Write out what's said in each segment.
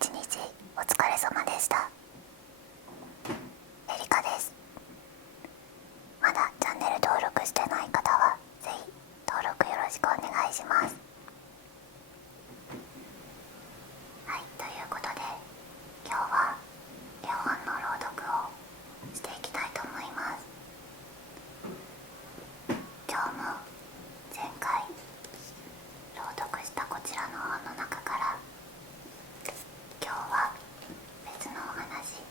一日お疲れ様でした。愛莉華です。まだチャンネル登録してない方はぜひ登録よろしくお願いします。はい、ということで今日は絵本の朗読をしていきたいと思います。今日も前回朗読したこちらの本の中から今日は別のお話、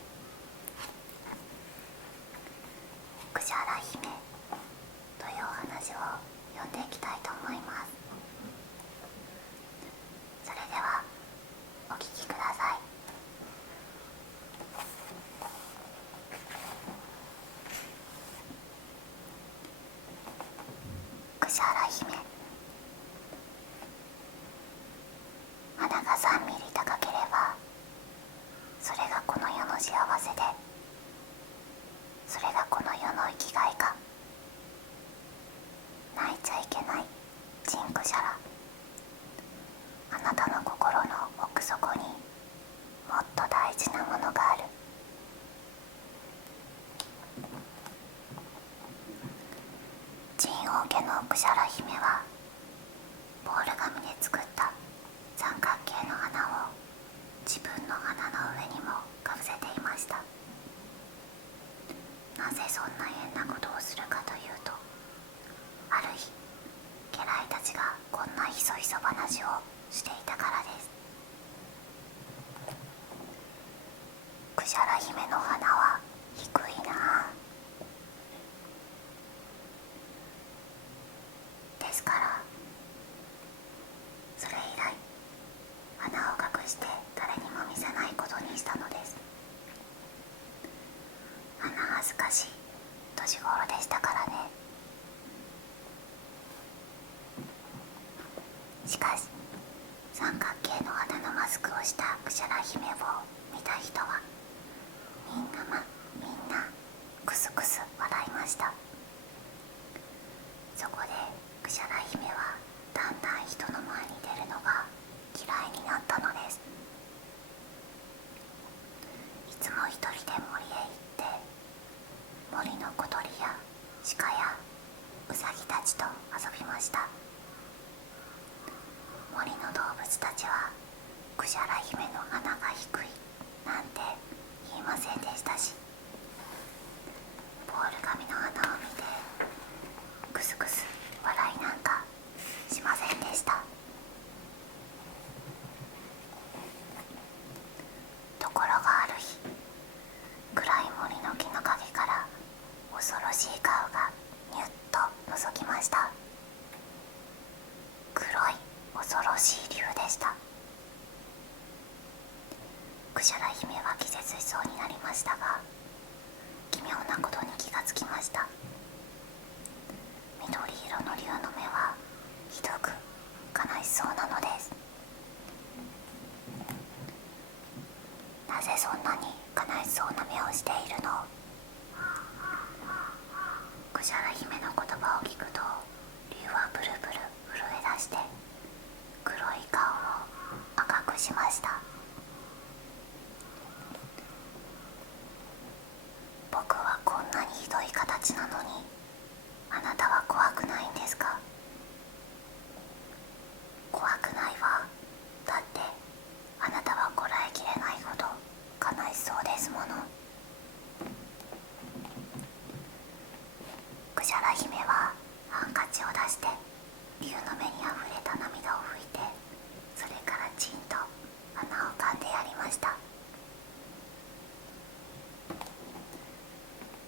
クシャラ姫というお話を読んでいきたいと思います。それではお聞きください。クシャラ姫。花が3ミリ高ければそれがこの世の幸せで、それがこの世の生きがいか。泣いちゃいけないチンクシャラ。あなたの心の奥底にもっと大事なものがある。ジン王家のクシャラ姫はボール紙で作った三角形の花を自分の花の上にもかぶせていました。なぜそんな変なことをするかというと、ある日家来たちがこんなひそひそ話をしていたからです。クシャラ姫の花は低いなあ。ですからそれ以来花を隠して誰にも見せないことにしたのです。花恥ずかしい年頃でしたからね。しかし三角形の花のマスクをしたクシャラ姫を見た人はみんなクスクス笑いました。そこでクシャラ姫はだんだん人の前に出るのが嫌いになったのです。いつも一人で森へ行って森の小鳥や鹿やウサギたちと遊びました。森の動物たちはクシャラ姫の花が低いなんて言いませんでしたし、ボール紙の花を見てクスクス笑いなんかしませんでした。ところがある日、暗い森の木の陰から恐ろしい顔がニュッと覗きました。黒い恐ろしい竜でした。クシャラ姫は気絶しそうになりましたが、奇妙なことに気がつきました。緑色の竜の目はひどく悲しそうなのです。なぜそんなに悲しそうな目をしているの？クシャラ姫の言葉を聞くと竜はブルブル震え出して黒い顔を赤くしました。僕はこんなにひどい形なのにあなたは怖くないんですか？怖くないわ。だってあなたはこらえきれないほど悲しそうですもの。クシャラ姫はハンカチを出して竜の目にあふれた涙を拭いて、それからチンと鼻をかんでやりました。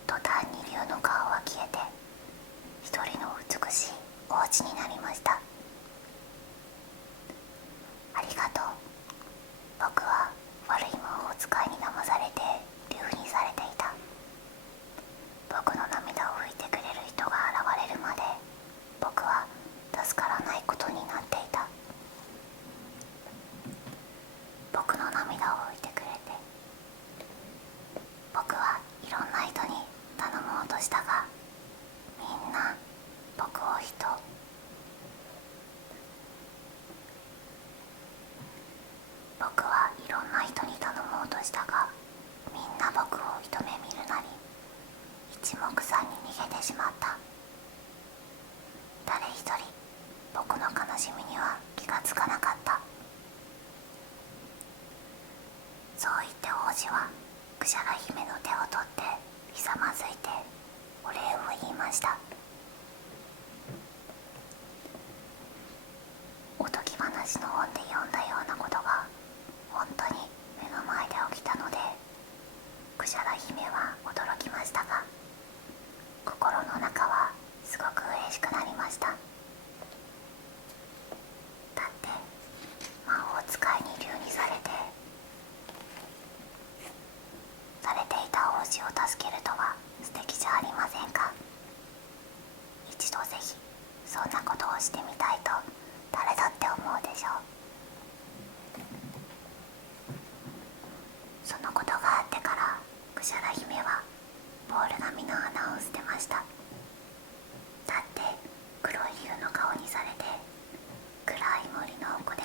途端に竜の顔は消えて一人の美しい王子になりました。ありがとう。僕は悪い魔法使いに騙されて竜にされていた。僕の涙を拭いてくれる人が現れるまで僕は助からないことになっていた。奥さんに逃げてしまった。誰一人僕の悲しみには気がつかなかった。そう言って王子はクシャラ姫の手を取ってひざまずいてお礼を言いました。おとぎ話の本で読んだようなことが本当に目の前で起きたので、クシャラ姫は驚きましたが、心の中はすごく嬉しくなりました。だって魔法使いに流にされていた王子を助けるとは素敵じゃありませんか。一度ぜひそんなことをしてみたいと誰だって思うでしょう。そのことがあってからクシャラ姫はボール紙の花を捨てました。だって黒い竜の顔にされて暗い森の奥で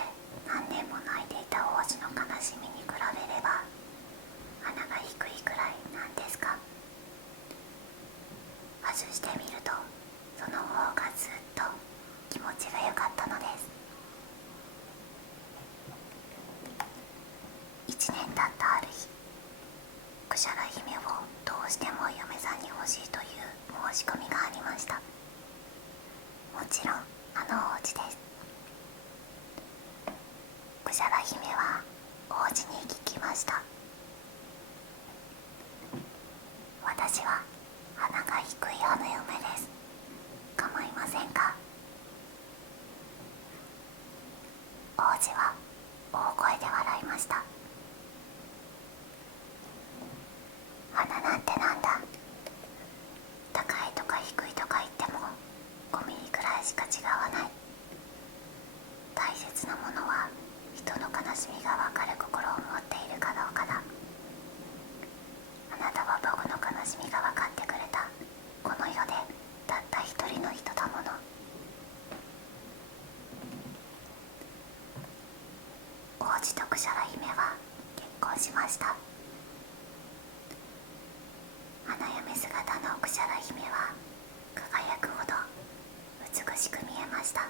何年も泣いていた王子の悲しみに比べれば鼻が低いくらいなんですか。外してみるとその方がずっと気持ちが良かったのです。1年経ったある日、クシャラ姫をどうしても嫁さんに欲しいという申し込みがありました。もちろんお家です。クシャラ姫は王子に聞きました。私は鼻が低い花嫁です。構いませんか。王子は大声で笑いました。鼻なんてなんだ。高いとか低いとか言っても5ミリくらいしか違わない。大切なものは人の悲しみが分かる心を持っているかどうかだ。あなたは僕の悲しみが分かってくれたこの世でたった一人の人だもの。王子とクシャラ姫は結婚しました。花嫁姿のクシャラ姫は輝くほど美しく見えました。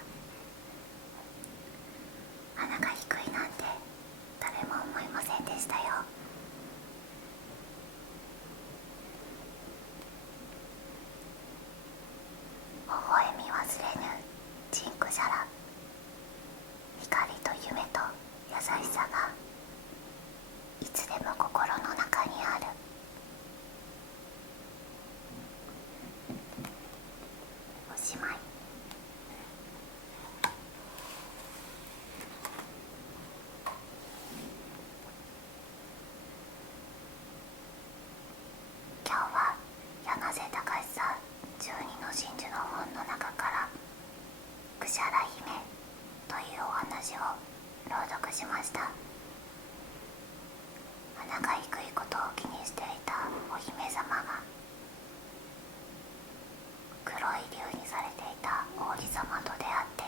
鼻が低いなんて誰も思いませんでしたよ。微笑み忘れぬチンクシャラ。光と夢と優しさがいつでも心の中にある。おしまい。今日はやなせたかしさん十二の真珠の本の中からクシャラ姫というお話を朗読しました。鼻が低いことを気にしていたお姫様が黒い竜にされていた王子様と出会って、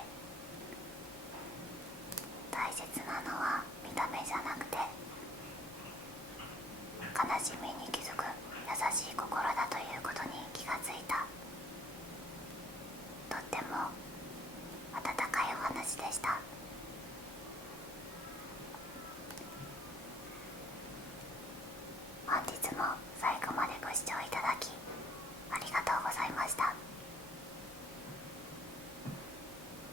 大切なのは見た目じゃなくて悲しみに気づく優しい心だということに気がついた。とっても温かいお話でした。本日も最後までご視聴いただきありがとうございました。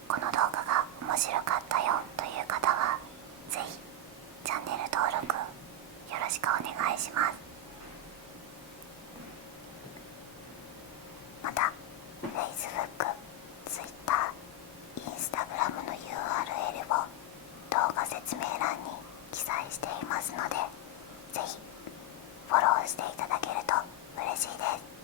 この動画が面白かったよという方はぜひチャンネル登録よろしくお願いします。また Facebook、Twitter、Instagram の URL を動画説明欄に記載していますので、ぜひフォローしていただけると嬉しいです。